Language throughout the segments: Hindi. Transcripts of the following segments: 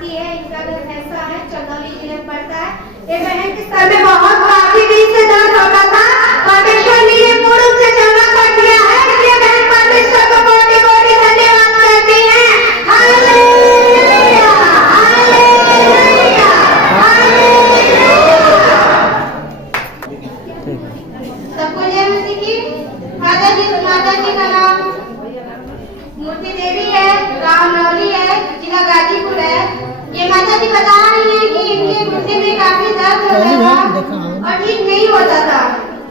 आती है, इनका घर ऐसा है, चंदौली जिले में पड़ता है। ये बहन के सर में बहुत काफी दिन से दर्द होता था, परमेश्वर ने ये पूर्ण रूप से चंगा कर दिया है। इसलिए बहन परमेश्वर को कोटि कोटि धन्यवाद करती है। Hallelujah, hallelujah, hallelujah. सबको जय मसीह की। माता जी का नाम मूर्ति देवी है, गांव नौली है, जिला गाजीपुर है। ये माता जी बता रही है कि इनके घुटने में काफी दर्द होता था और ठीक नहीं होता था।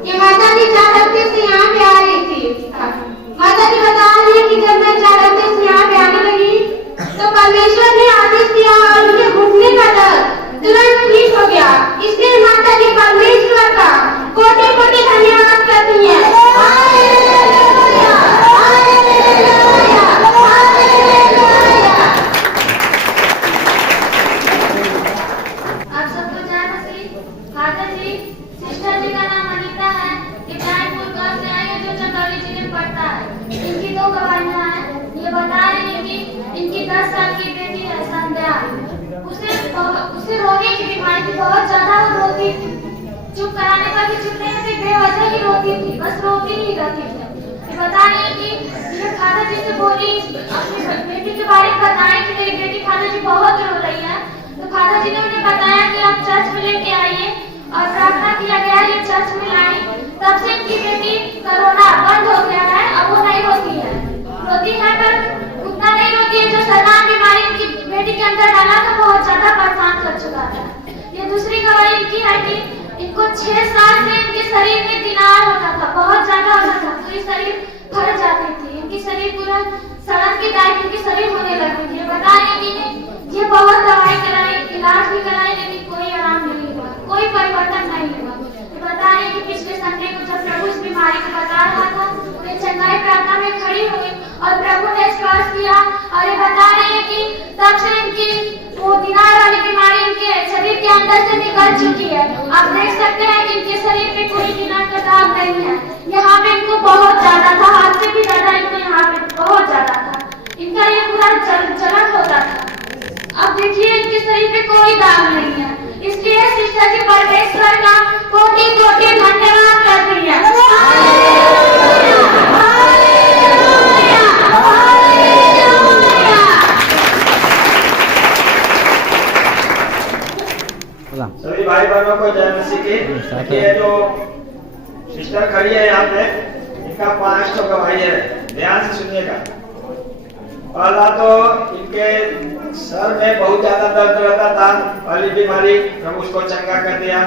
ये माता जी 4 हफ्ते से यहाँ पे आ रही थी। माता जी बता रही है कि जब मैं 4 हफ्ते से यहाँ पे आने लगी तो परमेश्वर ने आदेश दिया और उनके घुटने का दर्द तुरंत ठीक हो गया। इसलिए माता जी परमेश्वर का कोटि कोटि धन्यवाद करती है। उसे रोने की बीमारी थी, बहुत ज्यादा वो रोती थी। चुप कराने पर भी चुप नहीं होती, बेवजह ही रोती थी, बस रोती ही रहती थी। बता रही है कि ये खाला जी से बोली, अपनी बेटी के बारे में बताया कि मेरी बेटी खाला जी बहुत रो रही है। तो खाला जी ने उन्हें बताया कि आप चर्च में लेके आइए और प्रार्थना किया गया। ये चर्च में लाई, तब से इनकी बेटी कोरोना बंद हो गया है, अब वो नहीं रोती है। रोती है पर उतना नहीं रोती है जो सैतान बीमारी इनकी बेटी के अंदर डाला था, बहुत ज्यादा परेशान कर चुका था। ये दूसरी गवाही इनकी है कि इनको 6 साल से इनके शरीर में दिनार होता था, बहुत ज्यादा होता था, पूरी शरीर फट जाती थी, इनकी शरीर पूरा सड़न की टाइप इनकी शरीर होने लगी थी। बता रही कि ये बहुत दवाई कराई, इलाज भी कराई, लेकिन कोई आराम नहीं हुआ, कोई परिवर्तन नहीं हुआ। बता रही कि पिछले संडे को जब प्रभु इस बीमारी को बता रहा था, वे चंगाई प्रार्थना में खड़ी हुई और प्रभु ने स्पर्श किया और ये बता रही है कि तब से इनकी वो दिनार वाली बीमारी इनके शरीर के अंदर से निकल चुकी है। आप देख सकते हैं कि इनके शरीर पे कोई दिनार का दाग नहीं है। यहाँ पे इनको बहुत ज्यादा था, हाथ से भी ज्यादा इनको यहाँ पे बहुत ज्यादा था, इनका ये पूरा जलन होता था। अब देखिए इनके शरीर पे कोई दाग नहीं है। इसलिए सिस्टर जी परमेश्वर का कोटि कोटि धन्यवाद करती है। सभी भाई बहनों को जय मसीह की। ये जो सिस्टर खड़ी है यहाँ पे, इनका 5 तो गवाही है, ध्यान से सुनिएगा। पहला तो इनके सर में बहुत ज्यादा दर्द रहता था, पहली बीमारी प्रभु उसको चंगा कर दिया।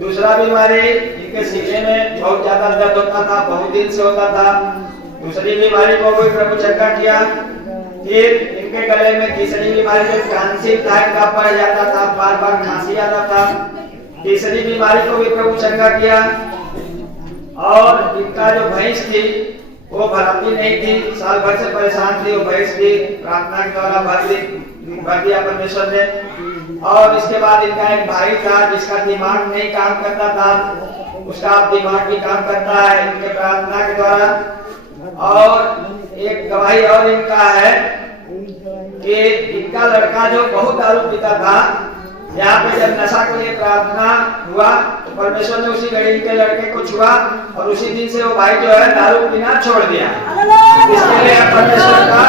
दूसरा बीमारी इनके सीने में बहुत ज्यादा दर्द होता था, बहुत दिन से होता था, दूसरी बीमारी को भी प्रभु चंगा किया। फिर इनके गले में तीसरी बीमारी में खांसी टाइप का पड़ जाता था, बार बार खांसी आता था, तीसरी बीमारी को भी प्रभु चंगा किया। और इनका जो भैंस थी वो भरती नहीं थी, साल भर से परेशान थी, वो भैंस थी प्रार्थना के द्वारा भर दिया परमेश्वर ने। और इसके बाद इनका एक भाई था जिसका दिमाग नहीं काम करता था, उसका अब दिमाग भी काम करता है इनके प्रार्थना के द्वारा। और एक गवाही और इनका है कि इनका लड़का जो बहुत दारू पीता था, यहाँ पे जब नशा के लिए प्रार्थना हुआ तो परमेश्वर ने उसी घड़ी के लड़के को छुआ और उसी दिन से वो भाई जो है दारू पीना छोड़ दिया। इसके लिए परमेश्वर का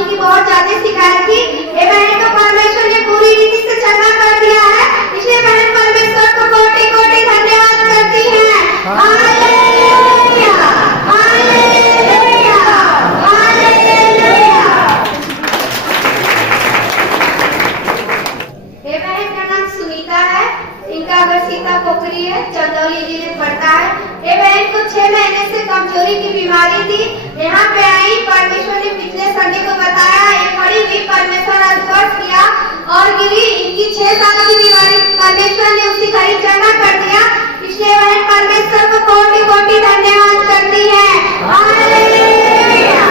की बहुत ज्यादा शिकायत थी। ये बहन को परमेश्वर ने पूरी रीति से चंगा कर दिया है, इसलिए बहन परमेश्वर को कोटि कोटि धन्यवाद करती है। Hallelujah, hallelujah, hallelujah. ये बहन का नाम सुनीता है, इनका घर सीता पोखरी है, चंदौली जिले में पड़ता है। ये बहन को 6 महीने से कमजोरी की बीमारी थी, यहाँ पे आई, परमेश्वर ने पिछले संडे को बताया, एक बड़ी भी परमेश्वर ने स्पर्श किया और गिरी। इनकी 6 साल की बीमारी परमेश्वर ने उसी घड़ी चंगा कर दिया, इसलिए वह परमेश्वर को कोटि कोटि धन्यवाद करती है। हालेलुया,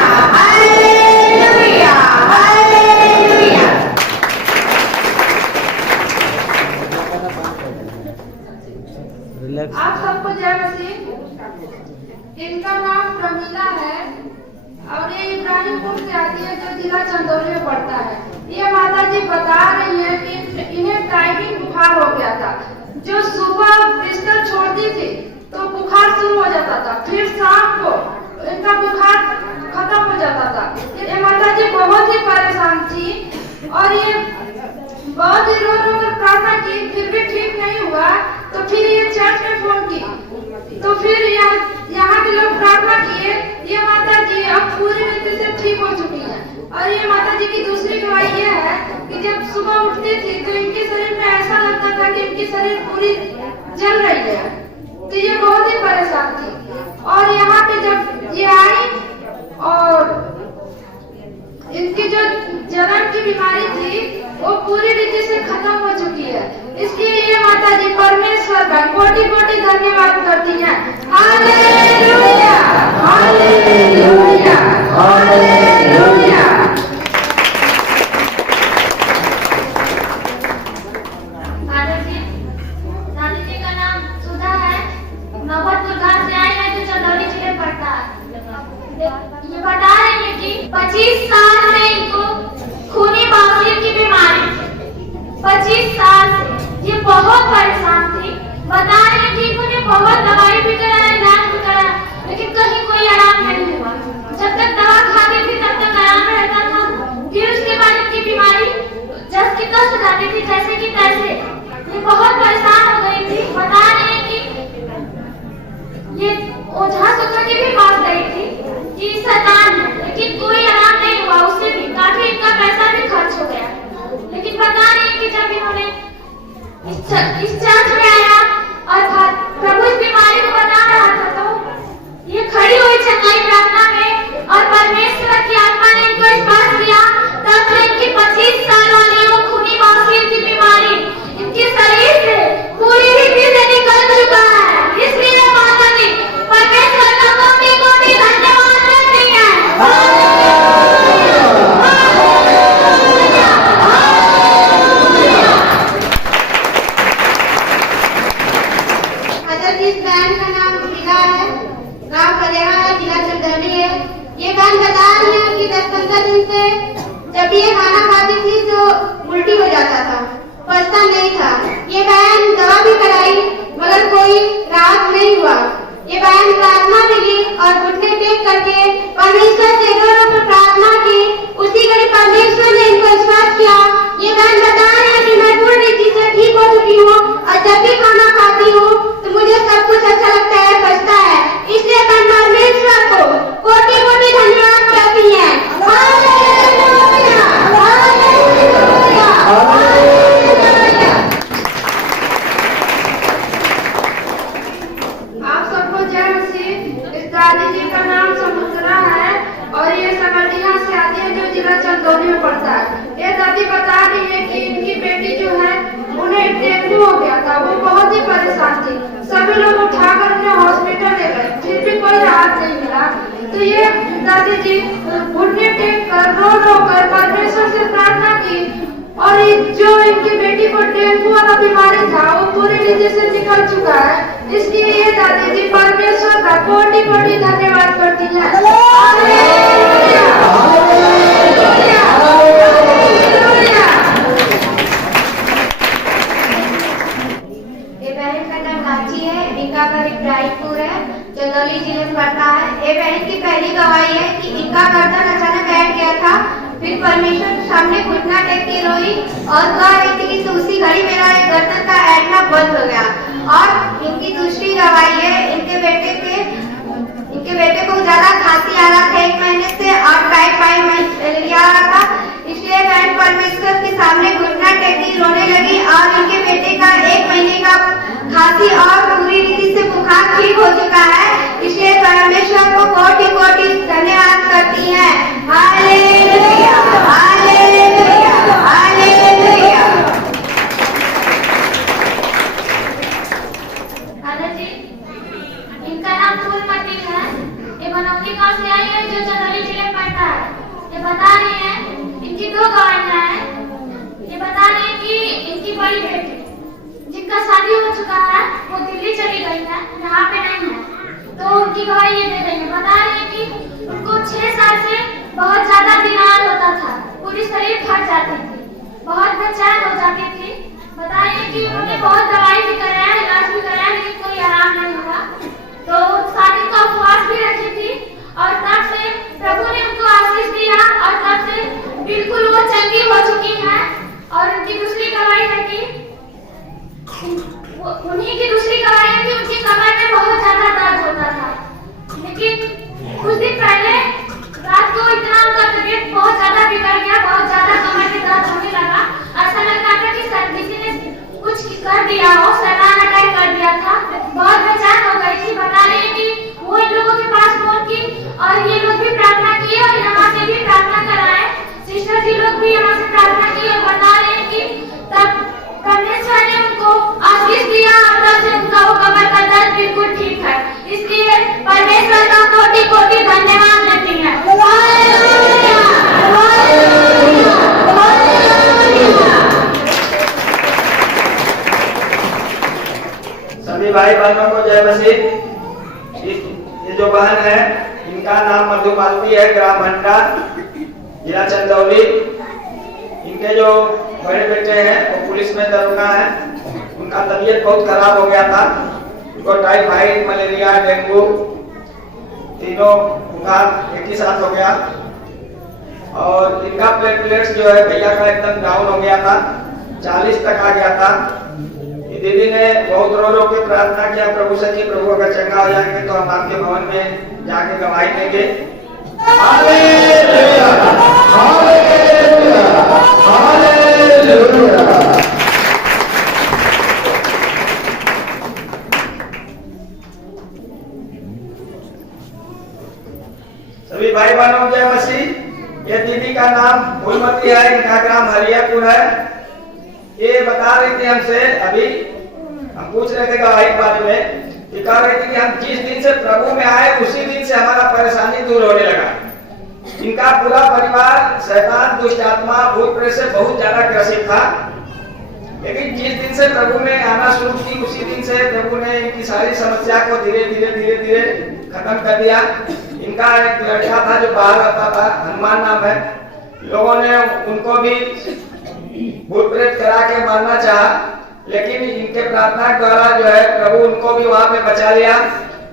जिला चंदौली में पड़ता है। ये माता जी बता रही है कि इन्हें टाइफाइड बुखार हो गया था। जो सुबह बिस्तर छोड़ती थी तो बुखार शुरू हो जाता था, फिर शाम को इनका बुखार खत्म हो जाता था। ये माता जी बहुत ही परेशान थी और ये बहुत ही रो रो कर प्रार्थना की, फिर भी ठीक नहीं हुआ। तो फिर ये चर्च में फोन की, तो फिर यहाँ के लोग प्रार्थना किए। ये माता जी अब पूरी रीति से ठीक हो चुकी है। और ये माता जी की दूसरी गवाही ये है कि जब सुबह उठती थी तो इनके शरीर में ऐसा लगता था कि इनकी शरीर पूरी जल रही है। तो ये बहुत ही परेशान थी। और यहाँ पे जब ये आई और इनकी जो जलन की बीमारी थी वो पूरी रीति से खत्म हो चुकी है। इसलिए ये माता जी परमेश्वर का कोटि कोटि धन्यवाद करती हैं। Hallelujah, hallelujah, hallelujah. दादी जी का नाम सुधा है, नौबतपुर गांव से आए हैं जो चंदौली जिले में पड़ता है। ये बता रहे हैं कि 25 साल से इनको खूनी बवासीर की बीमारी थी। 25 साल से ये बहुत परेशान थी। बता रहे हैं कि इन्होंने बहुत दवाई भी कराया, इलाज भी कराया, लेकिन कहीं कोई आराम नहीं हुआ। जब तक दवा खाती थी तब तक आराम रहता था, फिर उसके बाद इनकी बीमारी जस की तस हो जाती थी, जैसे कि तैसे। ये बहुत परेशान हो गई थी। बता रहे हैं कि ये ओझा सोचा के भी पास गई थी कि शैतान है, लेकिन कोई आराम नहीं हुआ। उससे भी काफी इनका पैसा भी खर्च हो गया। लेकिन बता रहे हैं कि जब इन्होंने इस चर्च में आया और प्रभु इस बीमारी को बता रहा था तो ये खड़ी हुई चंगाई प्रार्थना में और परमेश्वर की आत्मा ने इनको स्पर्श किया। तब से इनकी 25 साल वाली वो खूनी बवासीर की बीमारी इनके शरीर से पूरी रीति से निकल चुका है। इसलिए माता जी परमेश्वर का कोटि कोटि धन्यवाद करती हैं। इस बहन का नाम मीरा है, गांव फलेवा है, जिला चंदौली है। ये बहन बता रही है कि 10-15 दिन से जब ये खाना खाती थी तो उल्टी हो जाता था, पचता नहीं था। ये बहन दवा भी कराई मगर कोई राहत नहीं हुआ। ये बहन प्रार्थना मिली और घुटने टेक करके परमेश्वर से रो रो प्रार्थना की। उसी घड़ी परमेश्वर ने इनको स्पर्श किया। ये बहन बता रही है कि मैं पूरी रीति से ठीक हो चुकी हूँ और जब भी खाना खाती हूँ तो मुझे सब कुछ अच्छा लगता है, बचता है। इसलिए मैं परमेश्वर को कोटि कोटि धन्यवाद करती हैं। Hallelujah, hallelujah, hallelujah. आप सबको जय मसीह। इस दादी जी का नाम समुद्रा है और ये सकटिया से आती है जो जिला चंदौली में पड़ता है। ये दादी बता रही है कि इनकी बेटी जो है उन्हें डेंगू हो गया था। वो बहुत ही परेशान थी। सभी लोग उठाकर उन्हें हॉस्पिटल ले गए, फिर भी कोई राहत नहीं मिला। तो ये दादी जी घुटने टेक कर रो रो कर परमेश्वर से प्रार्थना की और जो इनकी बेटी को डेंगू वाला बीमारी था वो पूरी रीति से निकल चुका है। इसलिए ये दादी जी परमेश्वर का कोटि कोटि धन्यवाद करती है। Hallelujah, hallelujah, hallelujah. ये बहन का नाम लाची है, इनका घर इब्राहिमपुर है, चंदौली जिले में पड़ता है। ये बहन की पहली गवाही है कि इनका गर्दन अचानक बैठ गया था, फिर परमेश्वर के सामने घुटना टेक के रोई और कह रही थी कि उसी घड़ी मेरा गर्दन का ऐठना बंद हो गया। और इनकी दूसरी गवाही है, इनके बेटे को ज्यादा खांसी आ रहा था 1 महीने से और टाइफाइड मलेरिया आ रहा था। इसलिए बहन परमेश्वर के सामने घुटना टेकी रोने लगी और इनके बेटे का 1 महीने का खांसी और पूरी रीति से बुखार ठीक हो चुका है। इसलिए परमेश्वर को कोटि कोटि धन्यवाद करती हैं। Hallelujah, hallelujah, hallelujah. दादा जी इनका नाम फूलमती है। ये बनौली गांव से आई है जो चंदौली जिले में पड़ता है। ये बता रही है इनकी 2 गवाहियां हैं। ये बता रही है कि इनकी बड़ी बेटी जिनका शादी हो चुका है वो दिल्ली चली गई है, यहाँ पे नहीं है। तो उनकी गवाही ये दे रही है। बता रही है कि उनको 6 साल से बहुत ज्यादा बीमार होता था। शरीर फट जाती थी, बहुत बेचैन हो जाती थी। बताइए कि उन्होंने बहुत दवाई भी कराया, इलाज भी कराया, लेकिन कोई आराम नहीं हुआ। तो 7 दिन का उपवास भी रखी थी और तब से प्रभु ने उनको आशीष दिया और तब से बिल्कुल वो चंगी हो चुकी है। और उनकी दूसरी गवाही है कि उन्हीं की दूसरी गवाही है कि उनकी कमर में बहुत ज्यादा दर्द होता था, लेकिन कुछ दिन पहले रात को इतना उनका तबीयत बहुत ज्यादा बिगड़ गया, बहुत ज्यादा कमर में दर्द होने लगा। ऐसा लग रहा था कि शायद किसी ने कुछ कर दिया हो, शैतान अटैक कर दिया था। बहुत बेचैन हो गई थी। बता रही है कि वो इन लोगों के पास फोन की और ये लोग भी प्रार्थना किए और यहाँ से भी प्रार्थना कराए, सिस्टर जी लोग भी यहाँ से प्रार्थना की और बता रहे हैं कि तब परमेश्वर ने उनको आशीष दिया और तब से उनका वो कमर का दर्द बिल्कुल ठीक है। इसलिए परमेश्वर का कोटि कोटि धन्यवाद देती है। सभी भाई बहनों को जय मसीह। ये जो बहन है इनका नाम मधुमालती है, ग्राम भंडा, जिला चंदौली। इनके जो बड़े बेटे हैं वो पुलिस में दरोगा है। उनका तबीयत बहुत खराब हो गया था, उनको टाइफाइड, मलेरिया, डेंगू तीनों बुखार एक ही साथ हो गया और इनका प्लेटलेट्स जो है भैया का एकदम डाउन हो गया था, 40 तक आ गया था। दीदी ने बहुत रो रो के प्रार्थना किया प्रभु से कि प्रभु अगर चंगा हो जाएंगे तो हम आपके भवन में जाके गवाही देंगे। Hallelujah, hallelujah, hallelujah. सभी भाई बहनों जय मसीह। ये दीदी का नाम फूलमती है, इनका ग्राम हरियापुर है। ये बता रही थी हमसे, अभी हम पूछ रहे थे गवाही के बारे में, कि कह रही थी कि हम जिस दिन से प्रभु में आए उसी दिन से हमारा परेशानी दूर होने लगा। इनका पूरा परिवार शैतान, दुष्ट आत्मा, भूत प्रेत से बहुत ज्यादा ग्रसित था, लेकिन जिस दिन से प्रभु में आना शुरू की उसी दिन से प्रभु ने इनकी सारी समस्या को धीरे धीरे धीरे धीरे खत्म कर दिया। इनका एक लड़का था जो बाहर रहता था, हनुमान नाम है। लोगों ने उनको भी भूत प्रेत करा के मारना चाहा, लेकिन इनके प्रार्थना द्वारा जो है प्रभु उनको भी वहां पे बचा लिया।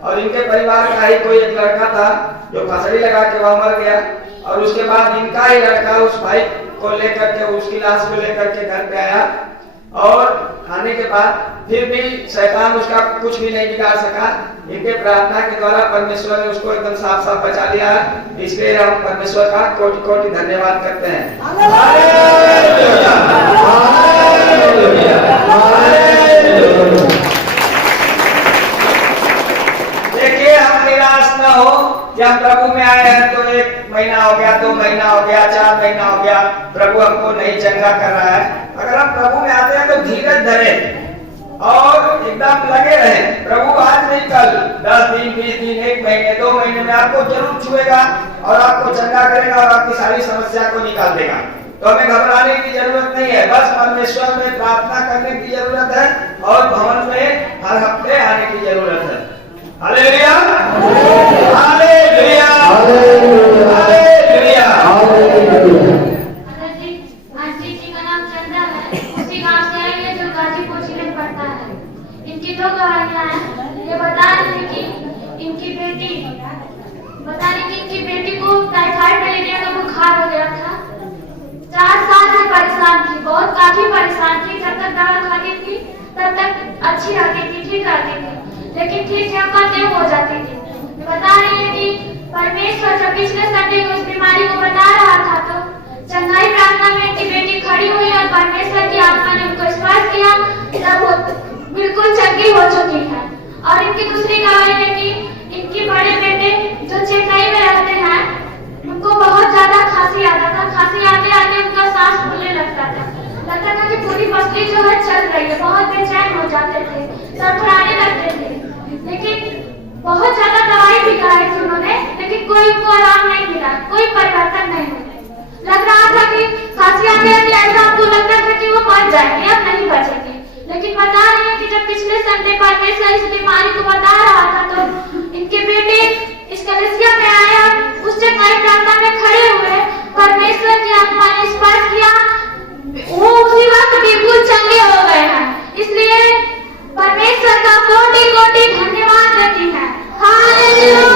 और इनके परिवार का ही कोई एक लड़का था जो फसड़ी लगा के वहां मर गया और उसके बाद इनका ही लड़का उस भाई को लेकर के, उसकी लाश को लेकर के घर पे आया और आने के बाद फिर भी शैतान उसका कुछ भी नहीं बिगाड़ सका। इनके प्रार्थना के द्वारा परमेश्वर ने उसको एकदम साफ साफ बचा लिया। इसलिए हम परमेश्वर का कोटि कोटि धन्यवाद करते हैं। Hallelujah, hallelujah, hallelujah. देखिए हम निराश न हो। जब प्रभु में आए हैं तो 1 महीना हो गया, 2 महीना हो गया, 4 महीना हो गया, प्रभु हमको नहीं चंगा कर रहा है। अगर हम प्रभु में आते हैं तो धीरज धरें और एकदम लगे रहें। प्रभु आज नहीं कल 10 दिन, 20 दिन, 1 महीने, 2 महीने में आपको जरूर छुएगा और आपको चंगा करेगा और आपकी सारी समस्या को निकाल देगा। तो हमें घबराने की जरूरत नहीं है, बस परमेश्वर में प्रार्थना करने की जरूरत है और भवन में हर हफ्ते आने की जरूरत है। Hallelujah, hallelujah, hallelujah, hallelujah. Aunty ji का नाम चंदा है, उसी गांव से आई है जो गाजीपुर जिले में पड़ता है। इनकी 2 गवाहियां हैं। ये बता रही है कि इनकी बेटी को टाइफाइड मलेरिया का बुखार हो गया था। 4 साल से परेशान थी, बहुत काफी परेशान थी। जब तक दवा खाती थी तब तक अच्छी रहती थी, ठीक रहती थी, लेकिन ठीक जब हो जाती थी। बता रही है कि परमेश्वर जब पिछले संडे को इस बीमारी को बता रहा था तो चंगाई प्रार्थना में इनकी बेटी खड़ी हुई और परमेश्वर की आत्मा ने उनको स्पर्श किया, तब वो बिल्कुल चंगी हो चुकी है। और इनकी दूसरी गवाही है कि इनके बड़े बेटे जो चेन्नई में रहते हैं, उनको बहुत ज्यादा खांसी आता था। खांसी आते आते उनका सांस फूलने लगता था कि पूरी पसली जो है चल रही है। बहुत बेचैन हो जाते थे, सरफराने लगते थे, लेकिन बहुत ज्यादा दवाई भी कराई थी उन्होंने, लेकिन कोई उनको आराम नहीं मिला, कोई परिवर्तन नहीं हुआ। लग रहा था कि खांसी आते आते ऐसा उनको लगता था कि वो मर जाएंगे, अब नहीं बचेंगे। लेकिन बता रहे हैं कि जब पिछले संडे परमेश्वर इस बीमारी को बता रहा था तो इनके बेटे इस कलेसिया में आए और उस चंगाई प्रार्थना में खड़े हुए। परमेश्वर की आत्मा ने स्पर्श किया, वो उसी वक्त बिल्कुल चंगे हो गए हैं। इसलिए परमेश्वर का कोटि कोटि धन्यवाद देती है। हालेलुया।